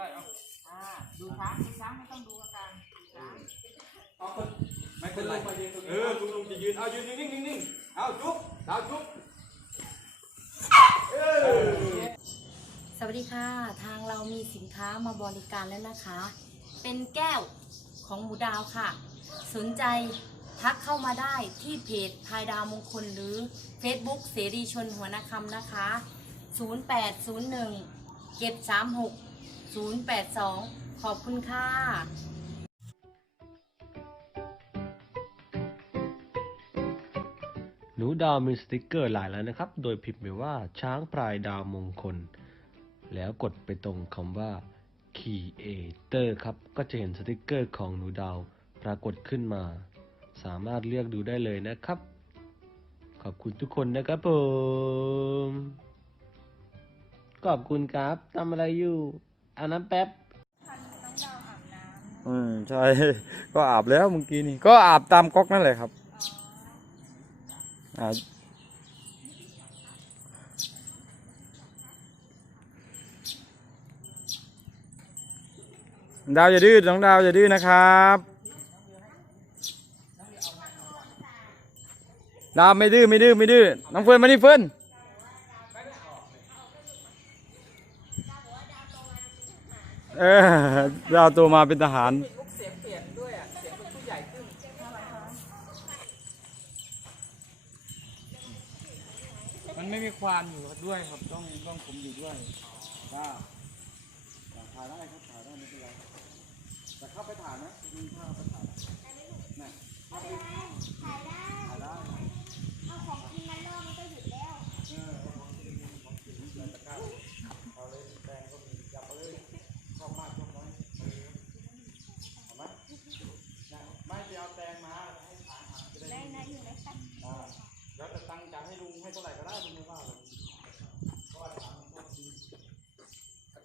ได้เอาอ่าดูช้างดูช้างไม่ต้องดูอาการดูช้างเอาคนไม่เป็นไรเออลุงลุงจะยืนเอายืนนิ่งนิ่งนิ่งเอาจุ๊บเอาจุ๊บเออสวัสดีค่ะ ทางเรามีสินค้ามาบริการแล้วนะคะ เป็นแก้วของหมูดาวค่ะ สนใจทักเข้ามาได้ที่เพจพายดาวมงคลหรือ Facebook เสรีชนหัวนาคำนะคะ 0801 736 082 ขอบคุณค่ะหนูดาวมีสติกเกอร์หลายแล้วนะครับ โดยพิมพ์ไปว่าช้างพลายดาวมงคล แล้วกดไปตรงคำว่า Creator ครับ ก็จะเห็นสติกเกอร์ของหนูดาวปรากฏขึ้นมา สามารถเลือกดูได้เลยนะครับ ขอบคุณทุกคนนะครับผม ขอบคุณครับทำอะไรอยู่ อาบน้ำแป๊บอืมใช่ ก็อาบแล้วเมื่อกี้นี่ ก็อาบตามก๊อกนั่นแหละครับอ่าดาวอย่าดื้อน้องดาวอย่าดื้อนะครับ ดาวไม่ดื้อไม่ดื้อไม่ดื้อน้องเฟิร์นมานี่เฟิร์น เออดาวโตมาเป็นทหารลูกเสียงเปลี่ยนด้วยอะ เสียงเป็นผู้ใหญ่ขึ้น มันไม่มีความอยู่ด้วยครับ ต้องต้องผมอยู่ด้วยว่าถ่ายได้ครับถ่ายได้ไม่เป็นไรแต่เข้าไปถ่ายนะมีเข้าไปถ่ายนะถ่ายได้ถ่ายได้เอาของกินมันรอบมันก็หยุดแล้วเออเอาของกินของกินเลยตะกร้าเอาเลยแตงก็มีจับไปเลยชอบมากชอบน้อยเอาเลยครับเอาไหมนะไม่ไปเอาแตงมาให้ถ่ายหาจะได้ได้อยู่ในตังอ่าแล้วจะตังค์จะให้ลุงให้เท่าไหร่ก็ได้ลุงไม่ว่าเลยเพราะว่าถามมันชอบกิน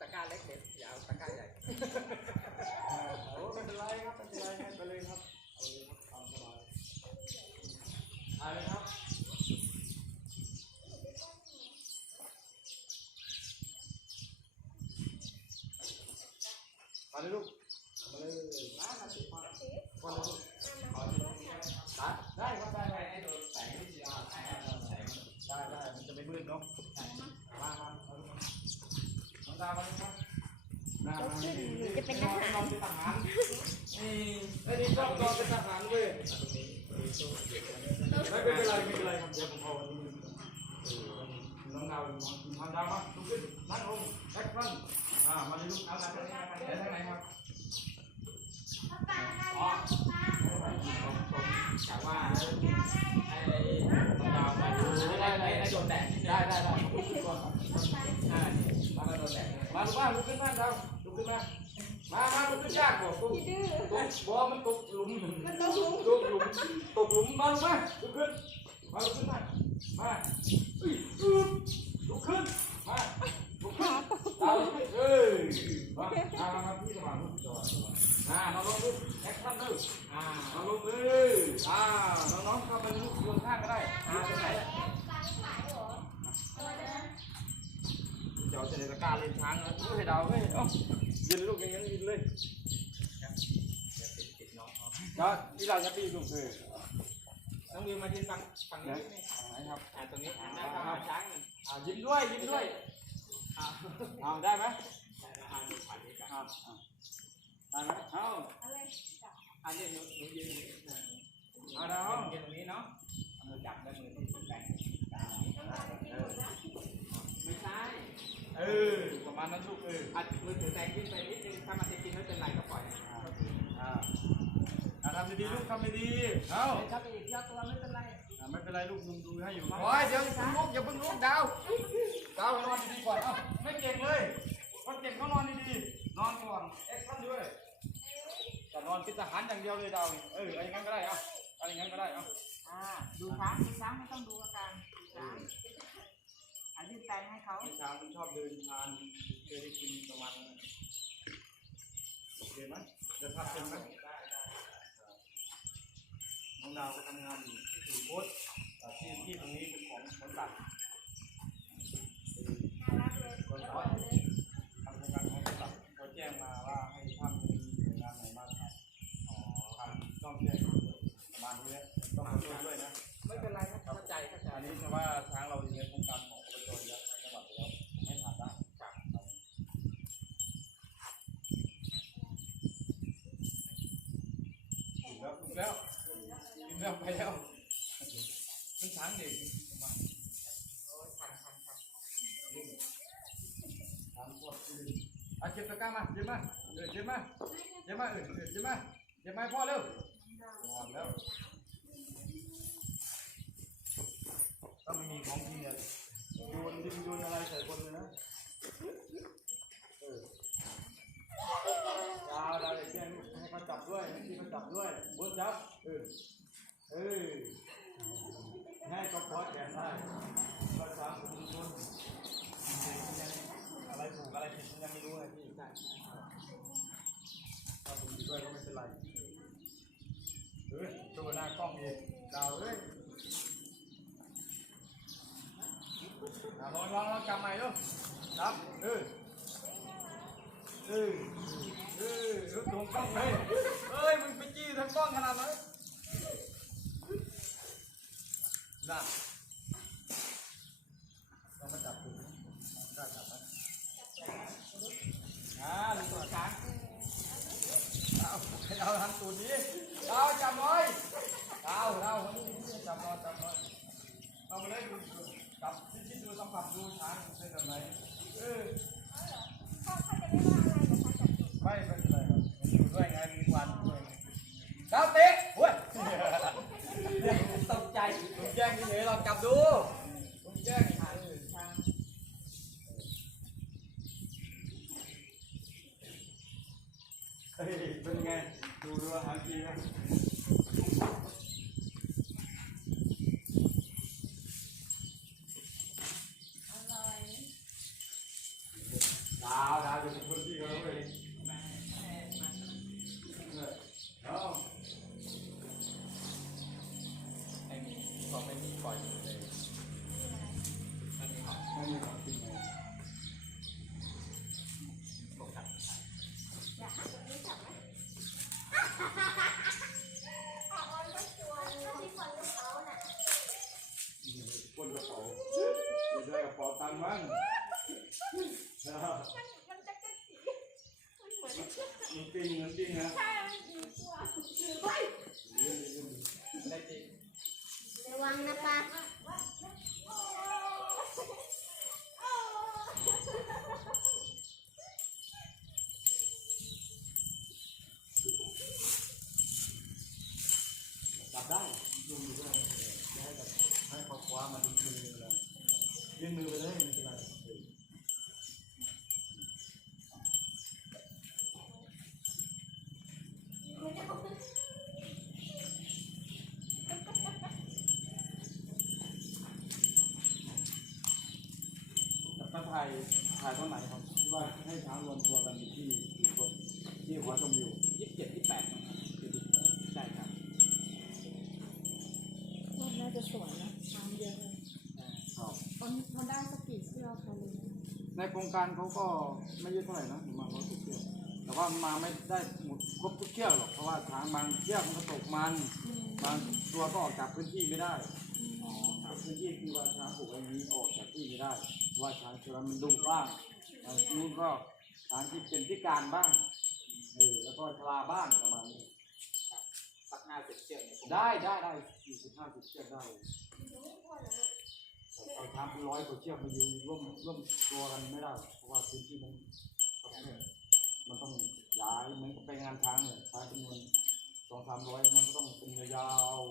ตะกร้าเล็กเด็ดอย่าเอาตะกร้าใหญ่ โอ้ไม่เป็นไรครับไม่เป็นไรให้ไปเลยครับเอาเลยครับตามสบายเอาเลยครับมาเลยลูกมาเลยมามาสิมาเลยลูกขอได้ครับได้ได้ให้โดนแสงนิดเดียวแสงแสงได้ได้มันจะไม่มืดเนาะมามาเอาลูกมาน้องดาวมาเลยครับหน้ามา จะเป็นทหารนอนเป็นทหารนี่ไอ้นี่ชอบนอนเป็นทหารเว้ยไม่เป็นไรไม่เป็นไรครับเดี๋ยวผมเอนนี้น้องดาวน้องดาวมาลุกขึ้นนั่งลงแอคชั่นอ่ามาเลยลูกเอาทางไหนทางไหนครับแต่ว่าไอ้ดาวมาดูได้ไอ้ไอ้โดนแดดได้ได้ได้อ่ามาโดนแดด มา ลูกมาลุกขึ้นมาดาลุกขึ้นมามามาลุกขึ้นยากกว่าตุ๊กตุ๊กบอมันตกหลุมมันตกหลุมตกหลุมตกหลุมมาลูกมาลุกขึ้นมาลุกขึ้นมามาอุ้ยอึ๊บลุกขึ้นมาลุกขึ้นเอาเอ้ยมามามาพี่สมานลูกจอดอ่ามาลงลูกแอคชั่นลูกอ่ามาลงเลยอ่าน้องๆเข้าไปลูกรวมข้างก็ได้ อ่าเป็นไง เดี๋ยวจะในตะกร้าเล่นช้างนะเฮ้ยดาวเฮ้ยเอ้ายืนลูกอย่างนั้นยืนเลย ก็ที่เราจะตีลูกเลยน้องวิวมายืนฟังฝั่งนี้นิดนึงไหนครับอ่าตรงนี้อ่าหน้าตาช้างหนึ่งอ่ายิ้มด้วยยิ้มด้วยอ่าเอาได้ไหมอ่าดูผ่านนี้กันเอาเอาได้ไหมเอาอันนี้หนูหนูยืนอยู่นี่นะเอาดาวยืนตรงนี้เนาะเอามือจับแล้วมือที่แบ่งไม่ใช่เออประมาณนั้นลูกเอออะมือถือแซงขึ้นไปนิดนึงถ้ามันจะกินไม่เป็นไรก็ปล่อยอ่าอ่า ทำดีๆลูกทำดีๆเอาถ้าไปอีกยอดตัวไม่เป็นไรอ่าไม่เป็นไรลูกลุงดูให้อยู่โอ้ยเดี๋ยวอย่าเพิ่งลุกอย่าเพิ่งลุกดาวดาวนอนดีๆก่อนเอ้าไม่เก่งเลยคนเก่งเขานอนดีๆนอนก่อนเอ็กซ์ชั่นด้วยแต่นอนเป็นทหารอย่างเดียวเลยดาวนี่เออเอาอย่างนั้นก็ได้เอ้าเอาอย่างนั้นก็ได้เอ้าอ่าดูช้างดูช้างไม่ต้องดูอาการดูช้างอะยืดแปลงให้เขาไอ้ช้างมันชอบเดินทานเคยได้กินประมาณนั้นโอเคไหมเดินพักเป็นไหม เราไปทำงานอยู่ที่ถือพุทธที่ที่ตรงนี้เป็นของบริษัทบริษัททางการของบริษัดเขาแจ้งมาว่าให้ท่านมีหน่วยงานไหนมาทำอ๋อทำต้องแจ้งประมาณนี้ต้องขอโทษด้วยนะ ไม่เป็นไรครับเข้าใจเข้าใจอันนี้แต่ว่า นอะเก็บตะกร้ามาเก็บมาเออเก็บมาเก็บมาเออเก็บมาเก็บมาพ่อเร็วก่อนแล้วถ้าไม่มีของกินเนี่ยโยนดินโยนอะไรใส่คนเลยนะเออยาวดาวเลยแจ้ให้เขาจับด้วยให้ที่เขาจับด้วยบนจับเออเออให้เขาคว้าแขนได้ก็ช้างคุณคุณ อะไรถูกอะไรผิดผมยังไม่รู้เลยพี่ถ้าผมอยู่ด้วยก็ไม่เป็นไรเฮ้ยดูหน้ากล้องอีกดาวเอ้ยลองลองลองจับใหม่ดูจับเออเออเออเออตรงกล้องเลยเอ้ยมึงไปจี้ทั้งกล้องขนาดนั้นน่ะลองมาจับดูได้จับไหม อ่าลุงตัวช้าง เอาเอาทำตูดนี้เอาจับหน่อยเอาเอาจับหน่อยจับหน่อยเอามาเลยดูจับคิดคิดดูสัมผัสดูช้างเป็นแบบไหนเออไม่เป็นไรครับมันอยู่ด้วยไงมีควันด้วยไงดาวเตะเว้ยตกใจลุงแจ้งที่ไหนเราจับดูลุงแจ้งช้างช้างเฮ้ยเป็นไง हाथी มันจริงมันจริงนะ ได้จริง ระวังนะปา จับได้ดูอยู่ด้วยให้แบบให้เขาคว้ามาดึงมือเลยยื่นมือไปเลยไม่เป็นไร ถ้าถ่ายถ่ายตอนไหนครับที่ว่าให้ช้างรวมตัวกันอยู่ที่อยู่บนที่หัวชมวิวยี่สิบเจ็ดยี่สิบแปดใช่ครับน่าจะสวยนะช้างเยอะเลยครับมันมันได้สักกี่เชือกคะลุงในโครงการเขาก็ไม่เยอะเท่าไหร่นะประมาณร้อยสิบเชือกแต่ว่ามาไม่ได้หมดครบทุกเชือกหรอกเพราะว่าช้างบางเชือกมันก็ตกมันบางตัวก็ออกจากพื้นที่ไม่ได้อ๋อครับพื้นที่คือว่าช้างผูกไว้อย่างนี้ออกจากที่ไม่ได้เพราะ ว่าช้างเชือกมันดุบ้างบางนู้นก็ช้างที่เป็นพิการบ้างเออแล้วก็ชราบ้างประมาณนี้สักห้าสิบเชือกเนี่ยผมได้ได้ได้สี่สิบห้าสิบเชือกได้เอาช้างเป็นร้อยกว่าเชือกมาอยู่ร่วมร่วมตัวกันไม่ได้ เพราะว่าพื้นที่มันมันต้องย้ายเหมือนกับไปงานช้างเนี่ยช้างจำนวนสองสามร้อยมันก็ต้องเป็นยาว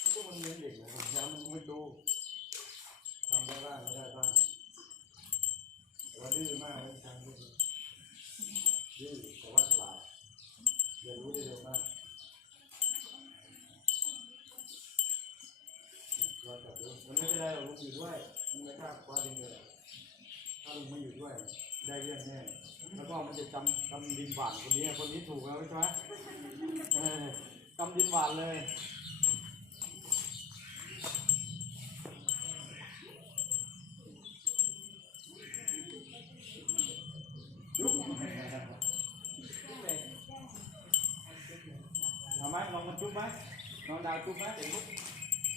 มันก็มันเลี้ยงเด็กนะ ช้างมันไม่ดูทำได้บ้างไม่ได้บ้างว่าดื้มากเลยช้างดื้ดื้อแต่ว่าฉลาดเรียนรู้ได้เร็วมากเราจับดูมันไม่เป็นไรหรอกลุงอยู่ด้วยมันไม่กล้าคว้าดินเลยถ้าลุงไม่อยู่ด้วยได้เรื่องแน่แล้วก็มันจะจำจำดินหวานคนนี้คนนี้ถูกแล้วใช่ไหมจำดินหวานเลยบทำไหมลองมันจุ๊บไหมลองดาวจุ๊บไหมเด็กลุก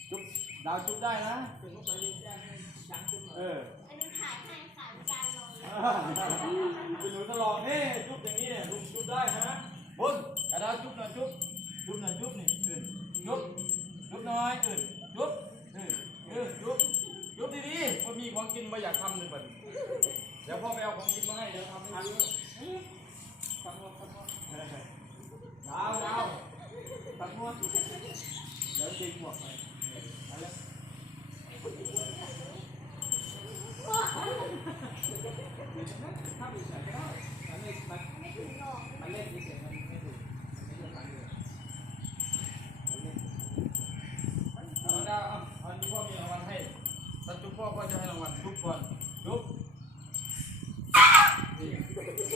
จุ๊บดาวจุ๊บได้นะ ถึงลูกไปเรียนแจ้งให้ช้างจุ๊บหน่อย เออ อันนี้ถ่ายให้ค่ะจานลงเลย เป็น หนูทดลองนี่จุ๊บอย่างนี้เนี่ยลุงจุ๊บได้นะบนกระดาษจุ๊บหน่อยจุ๊บจุ๊บหน่อยจุ๊บนี่อื่นจุ๊บจุ๊บหน่อยอื่นจุ๊บเออเออจุ๊บจุ๊บดีๆพอมีของกินมาอยากทำเลยบันเดี๋ยวพ่อไปเอาของกินมาให้เดี๋ยวทำให้ดูฟังว่าฟังว่าดาวดาวฟังว่าเดี๋ยวจริงหมดไปไปเลย ถ้าอยู่เฉยก็ได้มันไม่มันมันเล่นเฉยๆมันไม่ถูกมันไม่ใช่ทางเดินมันเล่น เอาดาวเอาเอาที่พ่อมีรางวัลให้ถ้าจุ๊บพ่อก็จะให้รางวัลจุ๊บก่อนจุ๊บนี่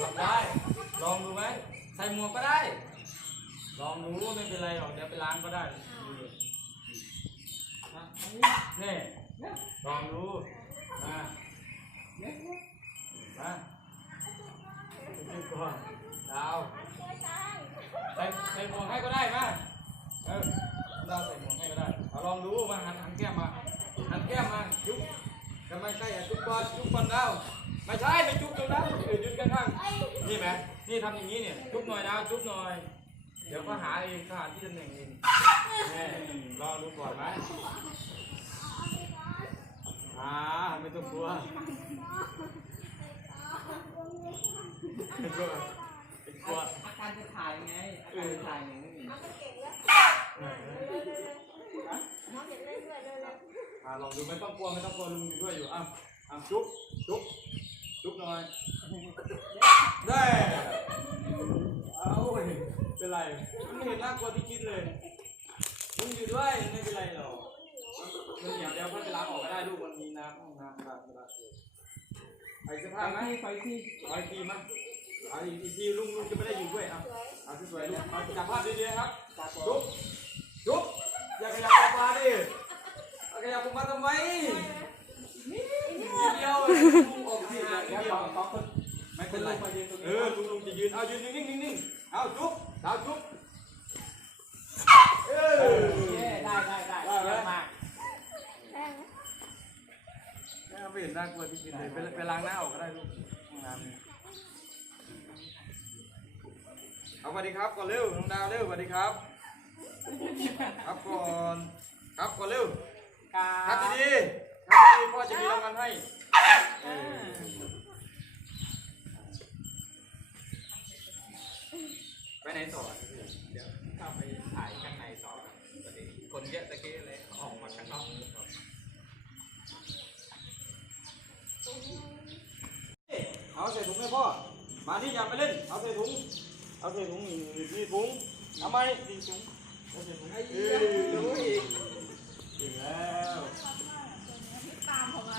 ทำได้ ลองดูไหมใส่หมวกก็ได้ ลองดูไม่ เป็นไรหรอกเดี๋ยวไปล้างก็ได้ดูดินะนี่ลองดูมามาจุ๊บก่อนดาวใส่ใส่หมวกให้ก็ได้มาเออดาวใส่หมวกให้ก็ได้เอาลองดูมาหันหันแก้มมาหันแก้มมาจุ๊บทำไมใกล้อะจุ๊บก่อนจุ๊บก่อนดาวไม่ใช่ไม่จุ๊บตรงนั้นเออยืนข้างๆนี่ไหมนี่ทำอย่างนี้เนี่ยจุ๊บหน่อยดาวจุ๊บหน่อย เดี๋ยวก็หาเองก็หาที่ตำแหน่งเองแม่ลองดูก่อนไหมอ่าไม่ต้องกลัวกลัวกลัวอาการจะถ่ายไงอาการจะถ่ายหนึ่งไม่มีน้องเห็นเล่นด้วยเลยเลยอ่าลองดูไม่ต้องกลัวไม่ต้องกลัวลุงอยู่ด้วยอยู่อะอะจุ๊บจุ๊บจุ๊บหน่อยได้เอา เว้ยเป็นไรมันไม่เห็นน่ากลัวที่คิดเลยลุงอยู่ด้วยไม่เป็นไรหรอกมันเดี๋ยวเดี๋ยวค่อยไปล้างออกก็ได้ลูกมันมีน้ำห้องน้ำกระดาษกระดาษไอ้เสื้อผ้าไหมไฟที่เอาอีกทีมั้ยเอาอีกอีกทีลุงลุงจะไม่ได้อยู่ด้วยอะเอาสวยๆเลยเอาจับภาพดีๆครับจุ๊บจุ๊บอย่าขยับออกมาดิเอาขยับออกมาทำไมนิดเดียวลุงออกทีเดียวนิดเดียวสองคนไม่เป็นไรเออลุงลุงจะยืนเอายืนนิ่งๆนิ่งๆเอาจุ๊บ เอาจุ๊บเออได้ได้ได้เยอะมากไม่เห็นน่ากลัวที่คิดเลยไปไปล้างหน้าออกก็ได้ลูกห้องน้ำนี่เอาสวัสดีครับก่อนเร็วน้องดาวเร็วสวัสดีครับ ครับก่อนครับก่อนเร็วกาครับดีๆครับดีๆพ่อจะมีรางวัลให้ เออ ไปไหนต่อเดี๋ยวเข้าไปถ่ายข้างในต่อครับตอนนี้คนเยอะตะกี้เลยออกมาข้างนอกครับเอาใส่ถุงให้พ่อ มานี่อย่าไปเล่น เอาใส่ถุง เอาใส่ถุงนี่นี่นี่ถุงทำไมนี่ถุงเอาใส่ถุงเอ้ยรู้อีกถึงแล้วตามเขามา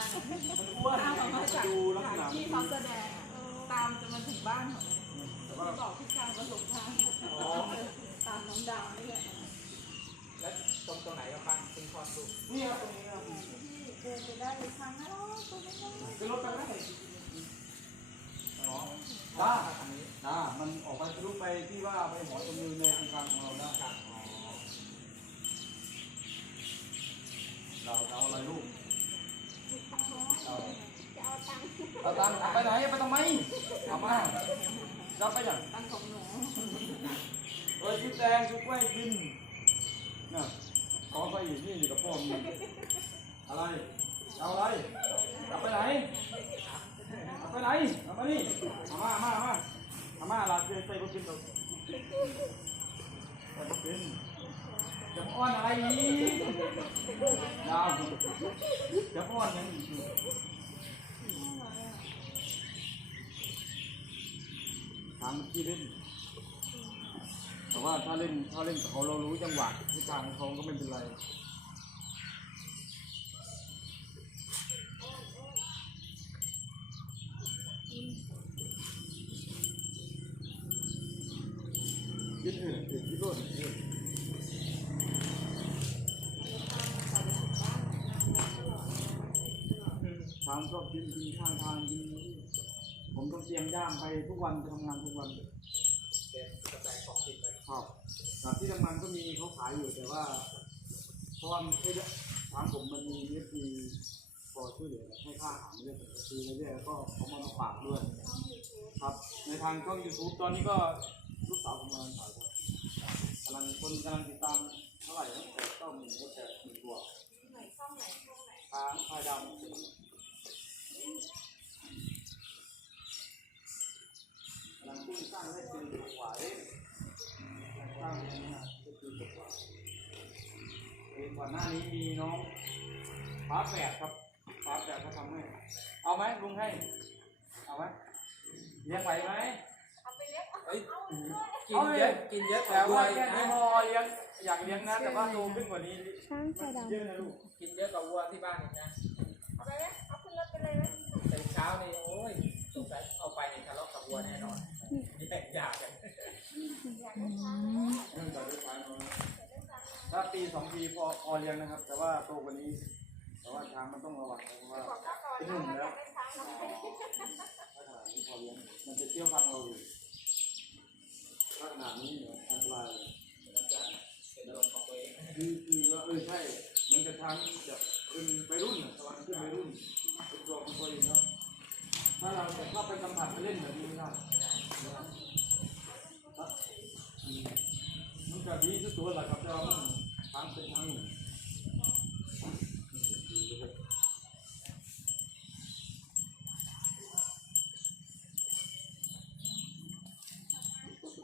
มันอ้วนตามเขามาจากดูลักษณะที่เขาแสดงอะตามจะมาถึงบ้านเขาเลยแต่ว่าบอกที่การประสบทางตามน้องดาวนี่แหละ แล้วตรงตรงไหนก็บ้างคุณพอดู นี่ครับตรงนี้ครับ ที่เดินไปได้ในทางนั้นตัวนี้ ขึ้นรถไปไหมอ๋อ ว่า ได้ ทางนี้ ได้มันออกไปทะลุไปที่ว่าไปหอตรงมือในโครงการของเราได้ ครับอ๋อ เราจะเอาอะไรลูก จะเอาตังค์ เอาตังค์ไปไหนไปทำไมเอามาจะไปอย่าง ตั้งของหนู เอ้ยชุดแดงชุดกล้วยกินน่ะข อไปอยู่นี่อยู่กับพ่อมีอะไรเอาอะไรเอาไปไหนเอาไปไหนเอามานี่เอามามามาเอามาลาเจนใส่ก็กินตัวใส่ก็กินจะอ้อนอะไรอีกดาวจะอ้อนยังอีกทางที่เล่น แต่ว่าถ้าเล่นถ้าเล่นกับเขาเรารู้จังหวะทิศทางของเขาก็ไม่เป็นไรยึดเออยึดยึดโลดยึดทางชอบกินกินข้างทางกินผมต้องเตรียมย่างไปทุกวันไปทำงานทุกวันเป็น ที่ดังมันก็มีเขาขายอยู่แต่ว่าเพราะว่าทางผมมันมีเงินดีพอช่วยเหลือให้ค่าอาหารเรื่อยๆซื้อเรื่อยๆแล้วก็เขามาฝากด้วยครับ ในทางช่อง YouTube ตอนนี้ก็ลูกสาวผมกำลังถ่ายคกำลังคนกำลังติดตามเท่าไหร่ตั้งแต่เก้าหมื่นตั้งแต่มื่นวทางพายดำกำลังพุ่งสร้างให้เป็นหวาย องสร้างเป็นนะก็คือกว่าเองก่อนหน้านี้มีน้องฟ้าแฝดครับฟ้าแฝดเขาทำให้เอาไหมลุงให้ เอาไหมเลี้ยงไหวไหมเฮ้ยกินเยอะกินเยอะกแต่ว่าวัวว่าอีกแค่นี้นะพอเลี้ยงอยากเลี้ยงนะแต่ว่าโตขึ้นกว่านี้ช้างพายดำเยอะนะลูกกินเยอะกว่าวัวที่บ้านอีกนะเอาไปไหมเอาขึ้นรถไปเลยไหมแต่เช้านี่โอ้ยสงสัยเอาไปเนี่ยทะเลาะกับวัวแน่นอนแยกอยากกัน เรื่องแต่ด้วยช้างน้อยถ้าปีสองปีพอพอเลี้ยงนะครับ แต่ว่าโตกว่านี้ แต่ว่าช้างมันต้องระวังนะเพราะว่าบอกเขาก่อนเป็นหนุ่มแล้วถ้าขนาดนี้พอเลี้ยงมันจะเที่ยวพังเราอยู่ถ้าขนาดนี้เนี่ยอันตรายเลยคือคือว่าเออใช่มันจะช้างแบบเป็นวัยรุ่นกำลังขึ้นวัยรุ่นเป็นตัวของตัวเองเนาะถ้าเราจะเข้าไปสัมผัสไปเล่นแบบนี้ไม่ได้ มัน ก็ดีที่สุดแหละครับแต่ว่ามันทางเป็นทางหนึ่ง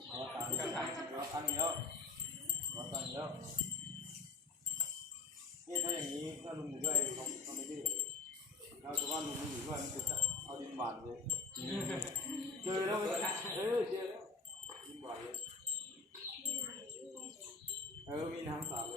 เราตังค์เราตังเราตังเยอะเราตังเยอะนี่ถ้าอย่างนี้ถ้าลุงอยู่ด้วยเขาเขาไม่ดื้อเราจะว่าลุงไม่อยู่ด้วยมันจะเอาดินหวานเลยเจอแล้วมันเออเจอแล้วดินหวานเลย เออมีน้ำสาดเล